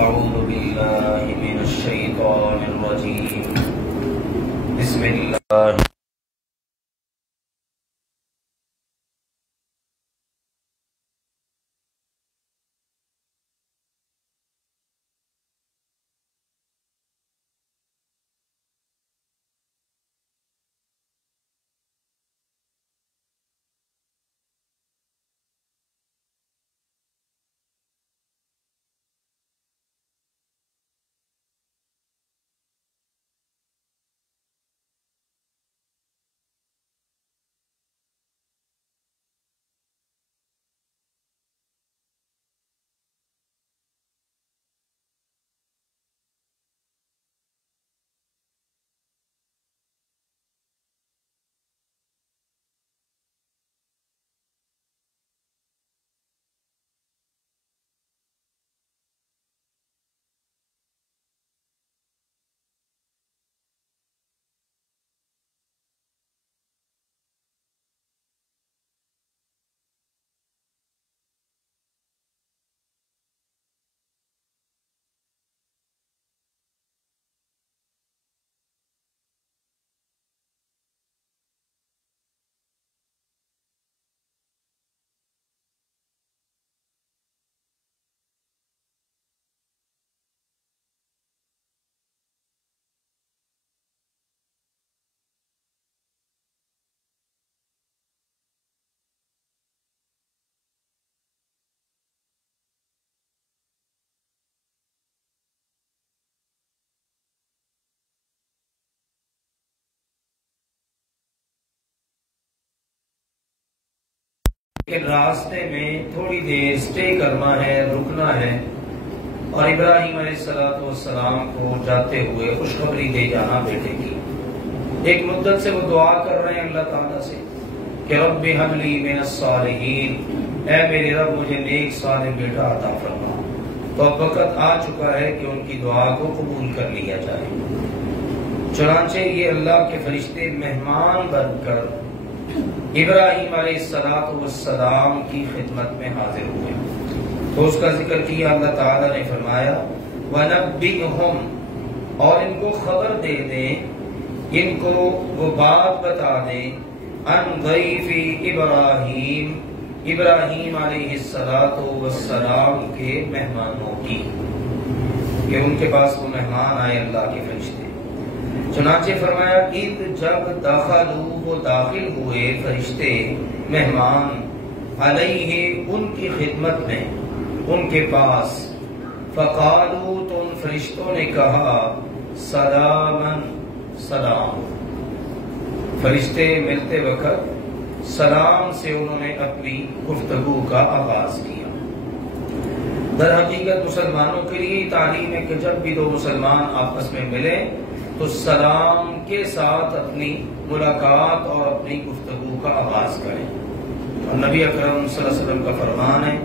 أعوذ بالله من الشيطان الرجيم بسم الله راستے میں تھوڑی دیر سٹے کرنا ہے، رکنا ہے اور ابراہیم علیہ السلام کو جاتے ہوئے خوشخبری دے جانا بیٹے کی۔ ایک مدت سے وہ دعا کر رہے ہیں اللہ تعالیٰ سے کہ رب ہب لی من الصالحین، اے میرے رب مجھے نیک صالح بیٹا عطا فرما۔ تو اب وقت آ چکا ہے کہ ان کی دعا کو قبول کر لیا جائے۔ چنانچہ یہ اللہ کے فرشتے مہمان بن کر ابراہیم علیہ السلام کی خدمت میں حاضر ہوئے تو اس کا ذکر کیا۔ اللہ تعالیٰ نے فرمایا وَنَبِّئْهُمْ، اور ان کو خبر دے دیں، ان کو وہ بات بتا دیں، عن ضیف ابراہیم، ابراہیم علیہ السلام کے مہمانوں کی، کہ ان کے پاس وہ مہمان آئے اللہ کے فرشتے۔ چنانچہ فرمایا اذ، جب دخلوا، وہ داخل ہوئے فرشتے مہمان، علیہ، ان کی خدمت میں، ان کے پاس، فقالوا، تو ان فرشتوں نے کہا، سلاما، سلام۔ فرشتے ملتے وقت سلام سے انہوں نے اپنی گفتگو کا آغاز کیا۔ در حقیقت مسلمانوں کے لیے تعلیم ہے کہ جب بھی دو مسلمان آپس میں ملیں تو سلام کے ساتھ اپنی ملاقات اور اپنی گفتگو کا آغاز کریں۔ اور نبی اکرم صلی اللہ علیہ وسلم کا فرمان ہے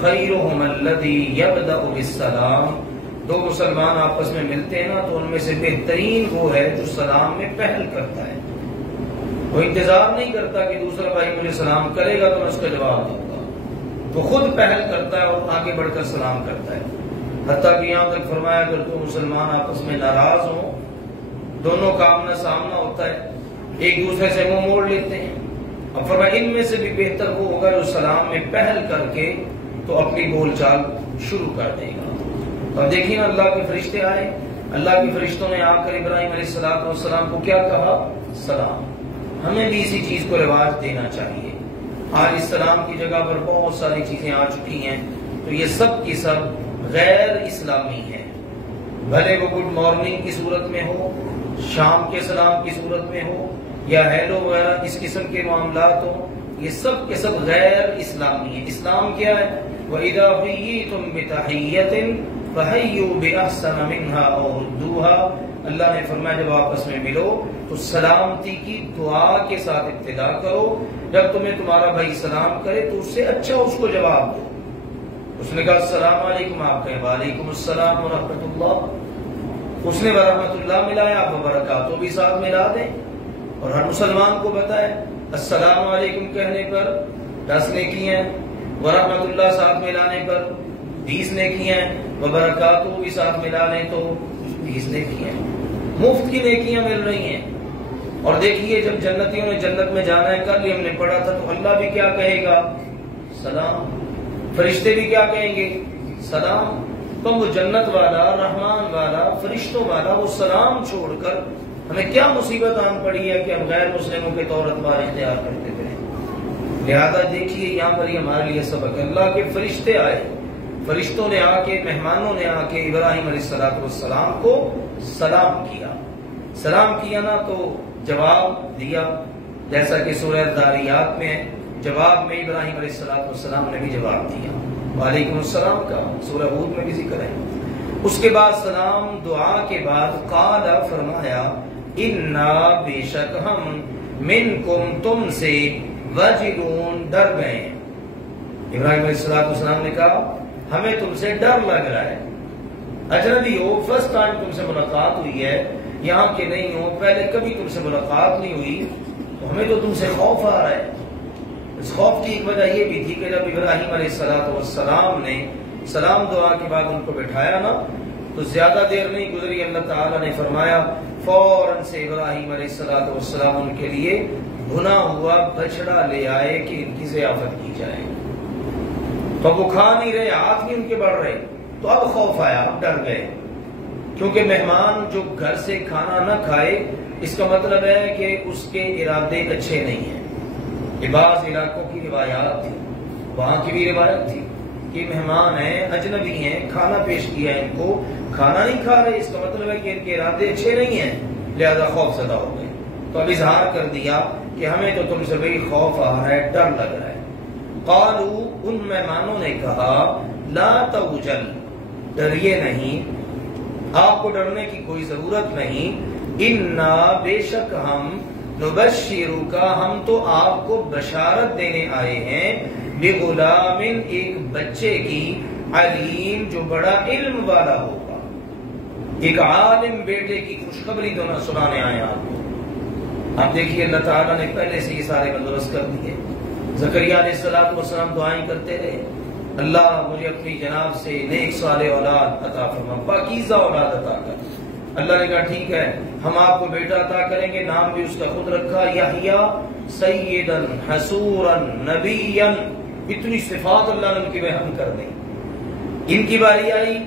خیرہم الذی یبدأ بالسلام، دو مسلمان آپس میں ملتے ہیں نا تو ان میں سے بہترین وہ ہے جو سلام میں پہل کرتا ہے۔ وہ انتظار نہیں کرتا کہ دوسرا بھائی مجھے سلام کرے گا تو میں اس کا جواب دوں گا، وہ خود پہل کرتا ہے اور آگے بڑھ کر سلام کرتا ہے۔ حتیٰ کہ یہاں تک فرمایا اگر دو مسلمان آپس میں ناراض ہوں، دونوں کا آمنا سامنا ہوتا ہے، ایک دوسرے سے منہ موڑ لیتے ہیں، اب فرمایا ان میں سے بھی بہتر وہ ہوگا جو سلام میں پہل کر کے تو اپنی بول چال شروع کر دے گا۔ تو اب دیکھیں اللہ کے فرشتے آئے، اللہ کے فرشتوں نے آ کر ابراہیم علیہ السلام کو کیا کہا؟ سلام۔ ہمیں بھی اسی چیز کو رواج دینا چاہیے۔ آج اسلام کی جگہ پر بہت ساری چیزیں آ چکی ہیں تو یہ سب کی سب غیر اسلامی ہیں، بھلے وہ گڈ مارننگ کی صورت میں ہو، شام کے سلام کی صورت میں ہو، یا ہیلو وغیرہ اس قسم کے معاملات ہوں، یہ سب کے سب غیر اسلامی ہیں۔ اسلام کیا ہے؟ وَإِذَا حُيِّيتُم بِتَحِيَّةٍ فَحَيُّوا بِأَحْسَنَ مِنْهَا أَوْ رُدُّوهَا، اللہ نے فرمایا جب آپس میں ملو تو سلامتی کی دعا کے ساتھ ابتدا کرو، جب تمہیں تمہارا بھائی سلام کرے تو اس سے اچھا اس کو جواب دو۔ اس نے کہا السلام علیکم، آپ کہیں وعلیکم السلام ورحمۃ اللہ، اس نے ورحمۃ اللہ ملایا، آپ وبرکاتہ بھی ساتھ ملا دیں۔ اور ہر مسلمان کو بتائے السلام علیکم کہنے پر 10 نیکی ہیں، ورحمۃ اللہ ساتھ ملانے پر 20 نیکیاں ہیں، وبرکاتہ بھی ساتھ ملا لیں تو 20 نیکیاں ہیں، مفت کی نیکیاں مل رہی ہیں۔ اور دیکھیے جب جنتیوں نے جنت میں جانا ہے، کل ہی ہم نے پڑھا تھا، تو اللہ بھی کیا کہے گا؟ سلام۔ فرشتے بھی کیا کہیں گے؟ سلام۔ تو وہ جنت والا، رحمان والا، فرشتوں والا وہ سلام چھوڑ کر ہمیں کیا مصیبت آن پڑی ہے کہ ہم غیر مسلموں کے طور اتبار اختیار کرتے تھے۔ لہذا دیکھیے یہاں پر ہمارے لیے سبق ہے، اللہ کے فرشتے آئے، فرشتوں نے آ کے، مہمانوں نے آ کے ابراہیم علیہ السلام کو سلام کیا۔ سلام کیا نا تو جواب دیا، جیسا کہ سورہ داریات میں جواب میں ابراہیم علیہ السلام نے بھی جواب دیا، وعلیکم السلام کا سورہ ہود میں بھی ذکر ہے۔ اس کے بعد سلام دعا کے بعد قال فرمایا انا بے شک ہم منکم تم سے وجلون ڈر گئے ہیں۔ ابراہیم علیہ السلام نے کہا ہمیں تم سے ڈر لگ رہا ہے، اجنبی ہو، فرسٹ ٹائم تم سے ملاقات ہوئی ہے، یہاں کے نہیں ہو، پہلے کبھی تم سے ملاقات نہیں ہوئی، تو ہمیں تو تم سے خوف آ رہا ہے۔ اس خوف کی ایک وجہ یہ بھی تھی کہ جب ابراہیم علیہ السلام نے سلام دعا کے بعد ان کو بٹھایا نا تو زیادہ دیر نہیں گزری، اللہ تعالیٰ نے فرمایا فوراً سے ابراہیم علیہ السلام ان کے لیے بھنا ہوا بچڑا لے آئے کہ ان کی ضیافت کی جائے۔ تو وہ کھا نہیں رہے، ہاتھ بھی ان کے بڑھ رہے، تو اب خوف آیا، اب ڈر گئے، کیونکہ مہمان جو گھر سے کھانا نہ کھائے اس کا مطلب ہے کہ اس کے ارادے اچھے نہیں ہیں۔ بعض علاقوں کی روایات تھی، وہاں کی بھی روایت تھی کہ مہمان ہیں، اجنبی ہیں، کھانا پیش کیا ان کو، کھانا نہیں کھا رہے، اس کا مطلب ہے کہ ان کے ارادے اچھے نہیں ہیں، لہذا خوف زدہ ہو گئے۔ تو اب اظہار کر دیا کہ ہمیں تو تم سے بڑی خوف آ رہا ہے، ڈر لگ رہا ہے۔ قالوا ان مہمانوں نے کہا لا توجل، ڈریے نہیں، آپ کو ڈرنے کی کوئی ضرورت نہیں، انا بے شک ہم نبشرک، ہم تو آپ کو بشارت دینے آئے ہیں، بغلام، ایک بچے کی، علیم، جو بڑا علم والا ہوگا، ایک عالم بیٹے کی خوشخبری تو نہ سنانے آئے آپ کو۔ آپ دیکھیے اللہ تعالیٰ نے پہلے سے یہ سارے بندوبست کر دیے۔ زکریا علیہ السلام دعائیں کرتے رہے، اللہ مجھے اپنی جناب سے نیک صالح اولاد عطا فرما، پاکیزہ اولاد عطا کر۔ اللہ نے کہا ٹھیک ہے، ہم آپ کو بیٹا عطا کریں گے، نام بھی اس کا خود رکھا یحییٰ سیدن حسورا نبیا، اتنی صفات اللہ نے ان کی بیان کر دی۔ ان کی باری آئی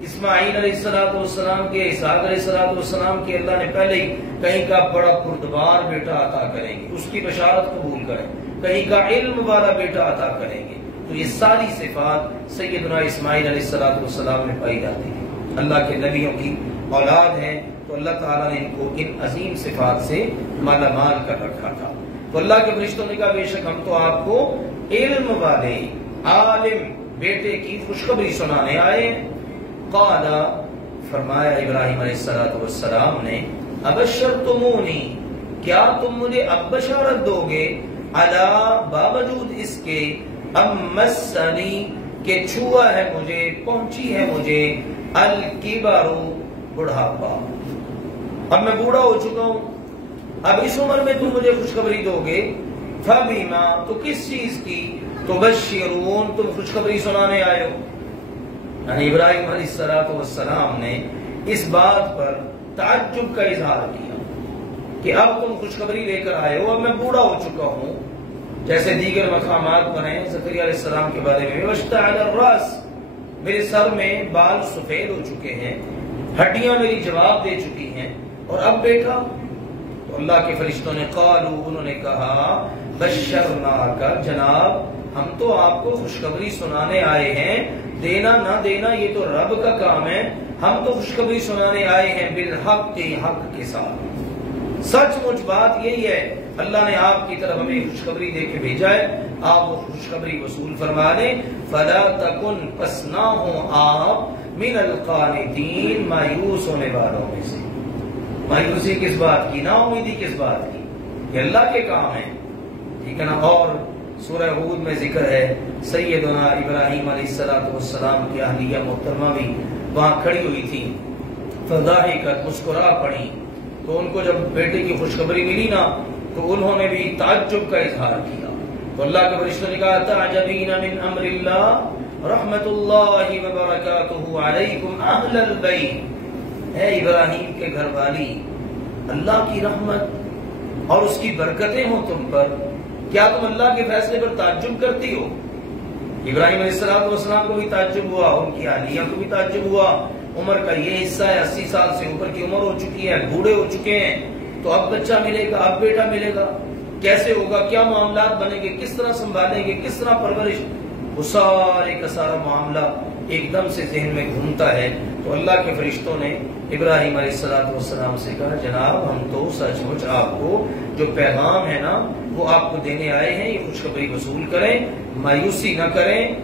اسماعیل علیہ السلام کے، اسحاق علیہ السلام کے، اللہ نے پہلے ہی کہیں کا بڑا پردبار بیٹا عطا کریں گے، اس کی بشارت قبول کریں، کہیں کا علم والا بیٹا عطا کریں گے۔ تو یہ ساری صفات سیدنا اسماعیل علیہ السلام میں پائی جاتی ہیں، اللہ کے نبیوں کی اولاد ہیں، تو اللہ تعالیٰ نے ان کو ان عظیم صفات سے مالا مال کر رکھا تھا۔ تو اللہ کے فرشتوں نے کہا بے شک ہم تو آپ کو علم والے، عالم بیٹے کی خوشخبری سنانے آئے ہیں۔ قال، فرمایا ابراہیم علیہ السلام نے، ابشرتمونی، کیا تم مجھے اب بشارت دو گے، علی، باوجود اس کے، امسنی، کہ چھوا ہے مجھے، پہنچی ہے مجھے، الکبر، بڑھاپا، اب میں بوڑھا ہو چکا ہوں، اب اس عمر میں تم مجھے خوشخبری دو گے، فبما، تو کس چیز کی، تبشرون، تم خوشخبری سنانے آئے ہو۔ یعنی ابراہیم علیہ السلام نے اس بات پر تعجب کا اظہار کیا کہ اب تم خوشخبری لے کر آئے ہو، اب میں بوڑھا ہو چکا ہوں، جیسے دیگر مقامات پر ہیں زکریا علیہ السلام کے بارے میں، واشتعل الراس، میرے سر میں بال سفید ہو چکے ہیں، ہڈیاں میری جواب دے چکی ہیں، اور اب بیٹا۔ تو اللہ کے فرشتوں نے قالوا، انہوں نے کہا، بشرناک، جناب ہم تو آپ کو خوشخبری سنانے آئے ہیں، دینا نہ دینا یہ تو رب کا کام ہے، ہم تو خوشخبری سنانے آئے ہیں، بالحق، حق کے ساتھ، سچ مچ بات یہی ہے، اللہ نے آپ کی طرف ہمیں خوشخبری دے کے بھیجا ہے، آپ وہ خوشخبری وصول فرما لیں۔ فلا تکن، پس نہ ہوں آپ، من القانتین، مایوس ہونے والوں میں سے۔ مایوسی کس بات کی، نا امیدی کس بات کی، یہ اللہ کے کام ہے، ٹھیک ہے نا۔ اور سورہ ہود میں ذکر ہے سیدنا ابراہیم علیہ السلام کی اہلیہ محترمہ بھی وہاں کھڑی ہوئی تھی، فضاحکت، مسکرا پڑی، تو ان کو جب بیٹے کی خوشخبری ملی نا تو انہوں نے بھی تعجب کا اظہار کیا۔ تو اللہ کے فرشتوں نے کہا، تعجبین من امر اللہ، رحمت اللہ وبرکاتہ علیکم اہل البیت، اے ابراہیم کے گھر والی، اللہ کی رحمت اور اس کی برکتیں ہوں تم پر۔ کیا تم اللہ کے فیصلے پر تعجب کرتی ہو؟ ابراہیم علیہ السلام کو بھی تعجب ہوا، ان کی اہلیہ کو بھی تعجب ہوا۔ عمر کا یہ حصہ ہے، 80 سال سے اوپر کی عمر ہو چکی ہے، بوڑھے ہو چکے ہیں، تو اب بچہ ملے گا، اب بیٹا ملے گا، کیسے ہوگا، کیا معاملات بنیں گے، کس طرح سنبھالیں گے، کس طرح پرورش، وہ سارے کا سارا معاملہ ایک دم سے ذہن میں گھومتا ہے۔ تو اللہ کے فرشتوں نے ابراہیم علیہ السلام سے کہا جناب ہم تو سچ مچ آپ کو جو پیغام ہے نا وہ آپ کو دینے آئے ہیں، یہ خوشخبری وصول کریں، مایوسی نہ کریں،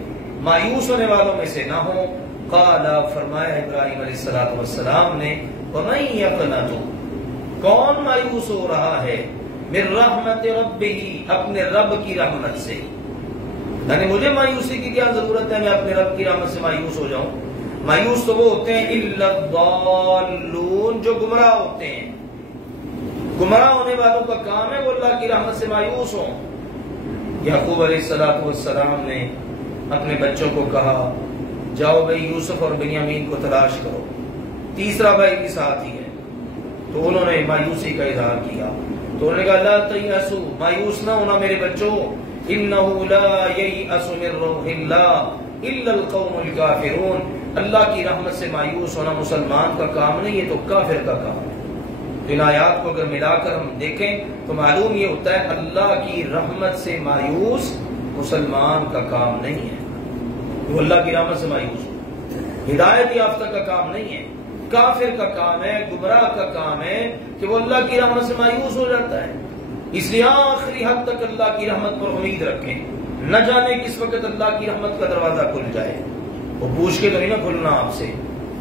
مایوس ہونے والوں میں سے نہ ہوں۔ قال، فرمایا ابراہیم علیہ السلام نے وَمَن يَقْنَطُ، کون مایوس ہو رہا ہے، من رحمت ربہ، اپنے رب کی رحمت سے، یعنی مجھے مایوسی کی کیا ضرورت ہے، میں اپنے رب کی رحمت سے مایوس ہو جاؤں؟ مایوس تو وہ ہوتے ہیں الا الضالون، جو گمراہ ہوتے ہیں، گمراہ ہونے والوں کا کام ہے وہ اللہ کی رحمت سے مایوس ہوں۔ یعقوب علیہ السلام نے اپنے بچوں کو کہا جاؤ بھائی یوسف اور بنیامین کو تلاش کرو، تیسرا بھائی بھی ساتھ ہی ہے، تو انہوں نے مایوسی کا اظہار کیا، تو انہوں نے کہا لا تیأسوا، مایوس نہ ہونا میرے بچوں، انہ لا ییأس من روح اللہ الا القوم الکافرون، اللہ کی رحمت سے مایوس ہونا مسلمان کا کام نہیں ہے تو کافر کا کام ہے۔ ان آیات کو اگر ملا کر ہم دیکھیں تو معلوم یہ ہوتا ہے اللہ کی رحمت سے مایوس مسلمان کا کام نہیں ہے، وہ اللہ کی رحمت سے مایوس ہو، ہدایت یافتہ کا کام نہیں ہے، کافر کا کام ہے، گمراہ کا کام ہے کہ وہ اللہ کی رحمت سے مایوس ہو جاتا ہے۔ اس لیے آخری حد تک اللہ کی رحمت پر امید رکھیں، نہ جانے کس وقت اللہ کی رحمت کا دروازہ کھل جائے، وہ پوچھ کے تو نہیں نہ کھلنا آپ سے،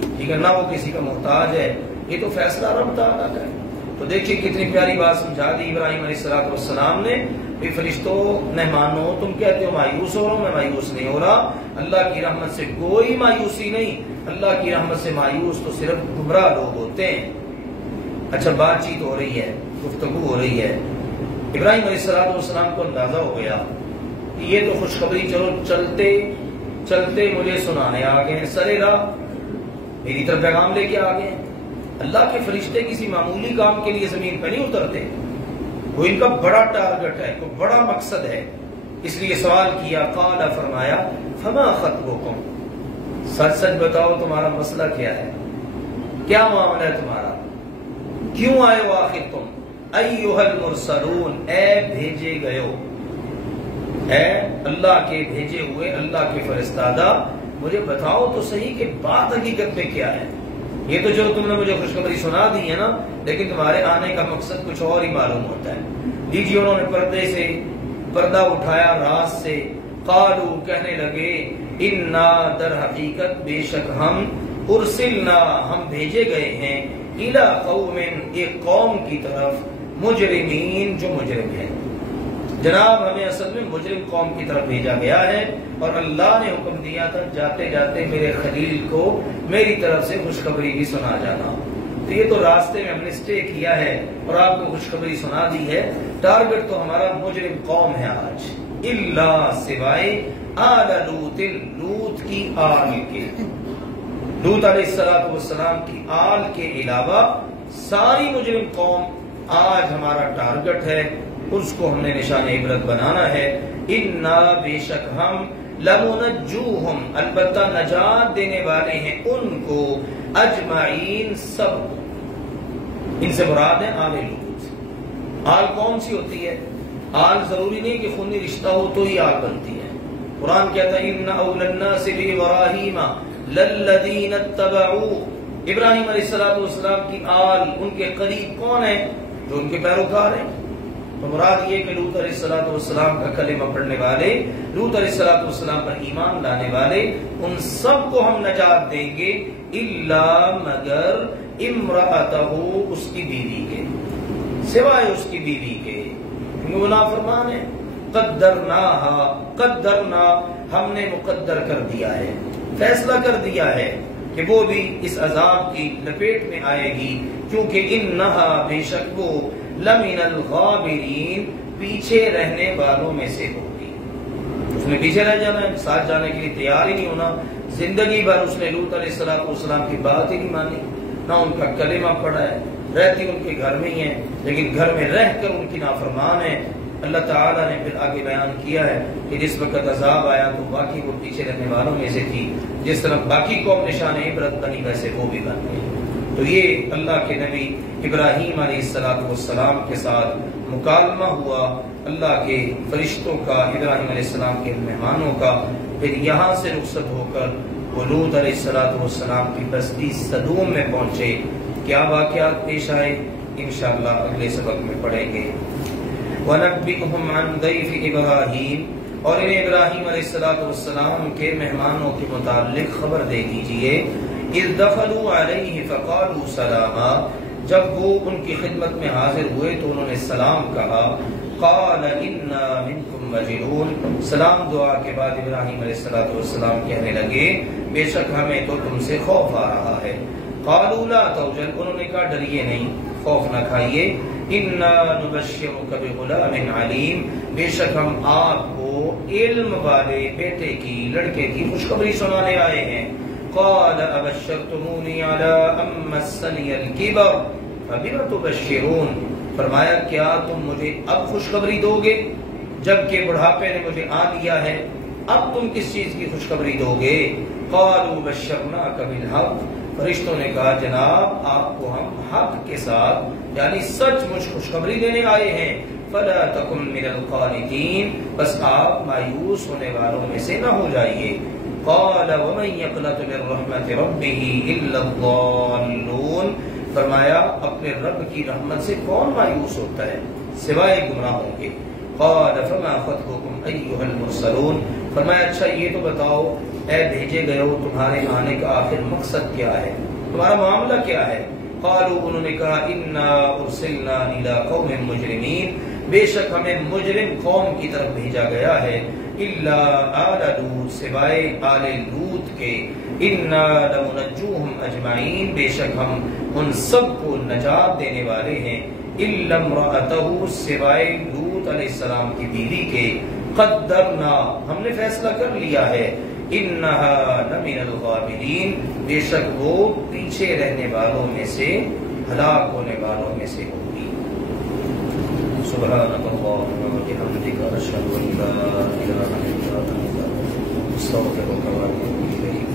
ٹھیک ہے، نہ وہ کسی کا محتاج ہے، یہ تو فیصلہ رب تعالیٰ کا ہے۔ تو دیکھیے کتنی پیاری بات سمجھا دی ابراہیم علیہ السلام نے، کہ فرشتوں مہمانوں تم کہتے ہو مایوس ہو رہا ہوں، میں مایوس نہیں ہو رہا، اللہ کی رحمت سے کوئی مایوسی نہیں، اللہ کی رحمت سے مایوس تو صرف گمراہ لوگ ہوتے ہیں۔ اچھا بات چیت ہو رہی ہے، گفتگو ہو رہی ہے، ابراہیم علیہ السلام کو اندازہ ہو گیا کہ یہ تو خوشخبری چلو چلتے چلتے مجھے سنانے آ گئے، سرے راہ میری طرف پیغام لے کے آ گئے۔ اللہ کے فرشتے کسی معمولی کام کے لیے زمین پہ نہیں اترتے، وہ ان کا بڑا ٹارگٹ ہے، کوئی بڑا مقصد ہے، اس لیے سوال کیا، قال، فرمایا فما خطبکم، سچ سچ بتاؤ تمہارا مسئلہ کیا ہے، کیا معاملہ ہے تمہارا، کیوں آئے ہو آخر تم، ایھا المرسلون، اے بھیجے گئے ہو، اے اللہ کے بھیجے ہوئے، اللہ کے فرستادہ، مجھے بتاؤ تو صحیح کہ بات حقیقت میں کیا ہے۔ یہ تو جو تم نے مجھے خوشخبری سنا دی ہے نا، لیکن تمہارے آنے کا مقصد کچھ اور ہی معلوم ہوتا ہے۔ دیجیے انہوں نے پردے سے پردہ اٹھایا، راز سے، قالو، کہنے لگے، انا، در حقیقت بے شک ہم، ارسلنا، ہم بھیجے گئے ہیں، الی قوم، ایک قوم کی طرف، مجرمین، جو مجرم ہے، جناب ہمیں اصل میں مجرم قوم کی طرف بھیجا گیا ہے، اور اللہ نے حکم دیا تھا جاتے جاتے میرے خلیل کو میری طرف سے خوشخبری بھی سنا جانا۔ تو یہ تو راستے میں ہم نے اسٹے کیا ہے اور آپ کو خوشخبری سنا دی ہے، ٹارگٹ تو ہمارا مجرم قوم ہے آج، الا، سوائے، آل لوط، لوط کی آل کے، لوط علیہ السلام کی آل کے علاوہ ساری مجرم قوم آج ہمارا ٹارگٹ ہے، اس کو ہم نے نشان عبرت بنانا ہے۔ انا، بے شک ہم، لمنجوہم، البتہ نجات دینے والے ہیں ان کو، اجمعین، سب کو، ان سے مراد ہے آل لوط۔ آل کون سی ہوتی ہے؟ آل ضروری نہیں کہ خونی رشتہ ہو تو ہی آل بنتی ہے، قرآن کہتا ہے ان اول الناس بابراہیم للذین اتبعوہ، ابراہیم علیہ السلام کی آل، ان کے قریب کون ہے؟ جو ان کے پیروکار ہیں۔ تو مراد یہ کہ لوط علیہ السلام کا کلمہ پڑھنے والے، لوط علیہ السلام پر ایمان لانے والے، ان سب کو ہم نجات دیں گے، الا، مگر، امرأتہ، اس کی بیوی کے، سوائے اس کی بیوی کے، کیونکہ وہ نافرمان ہے۔ قدرنا، ہم نے مقدر کر دیا ہے، فیصلہ کر دیا ہے کہ وہ بھی اس عذاب کی لپیٹ میں آئے گی، کیونکہ انہا، بے شک وہ، لمن الغابرین، پیچھے رہنے والوں میں سے ہوگی۔ اس نے پیچھے رہ جانا ہے، ساتھ جانے کے لیے تیار ہی نہیں ہونا. زندگی بھر اس نے لوط علیہ السلام کی بات ہی نہیں مانی، نہ ان کا کلمہ پڑھا ہے، رہتی ان کے گھر میں ہی ہے لیکن گھر میں رہ کر ان کی نافرمان ہے. اللہ تعالیٰ نے پھر آگے بیان کیا ہے کہ جس وقت عذاب آیا تو باقی وہ پیچھے رہنے والوں میں سے تھی، جس طرح باقی قوم نشان عبرت بنی ویسے وہ بھی بن گئی. تو یہ اللہ کے نبی ابراہیم علیہ السلام کے ساتھ مکالمہ ہوا، اللہ کے فرشتوں کا، ابراہیم علیہ السلام کے مہمانوں کا. پھر یہاں سے رخصت ہو کر وہ لوط علیہ السلام کی بستی صدوم میں پہنچے. کیا واقعات پیش آئے انشاءاللہ اگلے سبق میں پڑھیں گے. وَنَبِّئْهُمْ عَنْ ضَيْفِ إِبْرَاهِيمَ، اور انہیں ابراہیم علیہ السلام کے مہمانوں کے متعلق خبر دے دیجئے. اِذْ دَخَلُوا عَلَيْهِ فَقَالُوا سَلَامًا، جب وہ ان کی خدمت میں حاضر ہوئے تو انہوں نے سلام کہا. قَالَ إِنَّا مِنْكُمْ وَجِلُونَ، سلام دعا کے بعد ابراہیم علیہ السلام کہنے لگے بے شک ہمیں تو تم سے خوف آ رہا ہے. قَالُوا لَا تَوْجَلْ، انہوں نے کہا ڈریے نہیں، خوف نہ کھائیے. اِنَّا نُبَشِّرُكَ بِغُلَامٍ عَلِيمٍ، بے شک ہم آپ کو علم والے بیٹے کی، لڑکے کی خوشخبری سنانے آئے ہیں. قَالَ أَبَشَّرْتُمُونِي عَلَىٰ أَن مَّسَّنِيَ الْكِبَرُ فَبِمَ تُبَشِّرُونَ، فرمایا کیا تم مجھے اب خوشخبری دو گے جبکہ بڑھاپے نے مجھے آ لیا ہے، اب تم کس چیز کی خوشخبری دو گے؟ قَالُوا بَشَّرْنَاكَ بِالْحَقِّ، فرشتوں نے کہا جناب آپ کو ہم حق کے ساتھ یعنی سچ مچ خوشخبری دینے آئے ہیں. فَلَا تَكُن مِّنَ الْقَانِطِينَ، بس آپ مایوس ہونے والوں میں سے نہ ہو جائیے. قَالَ وَمَن يَقْنَطُ مِن رَحْمَةِ رَبِّهِ إِلَّا الضَّالُّونَ، فرمایا اپنے رب کی رحمت سے کون مایوس ہوتا ہے سوائے گمراہوں کے. قَالَ فَمَا خَطْبُكُمْ أَيُّهَا الْمُرْسَلُونَ، فرمایا اچھا یہ تو بتاؤ اے بھیجے گئے ہو تمہارے آنے کا آخر مقصد کیا ہے، تمہارا معاملہ کیا ہے؟ قالوا، انہوں نے کہا انا ارسلنا الى قوم مجرمین، بے شک ہمیں مجرم قوم کی طرف بھیجا گیا ہے. الا آل لوط، سوائے آل لوط کے. انا لمنجوہم اجمعین، بے شک ہم ان سب کو نجات دینے والے ہیں. الا امرأتہ، سوائے لوط علیہ السلام کی بیوی کے. قدرنا، ہم نے فیصلہ کر لیا ہے. انہا لمن الغابرین، بے شک وہ پیچھے رہنے والوں میں سے، ہلاک ہونے والوں میں سے ہوگی. سبحانک اللہم و بحمدک، اشہد ان لا الہ الا انت، استغفرک و اتوب الیک.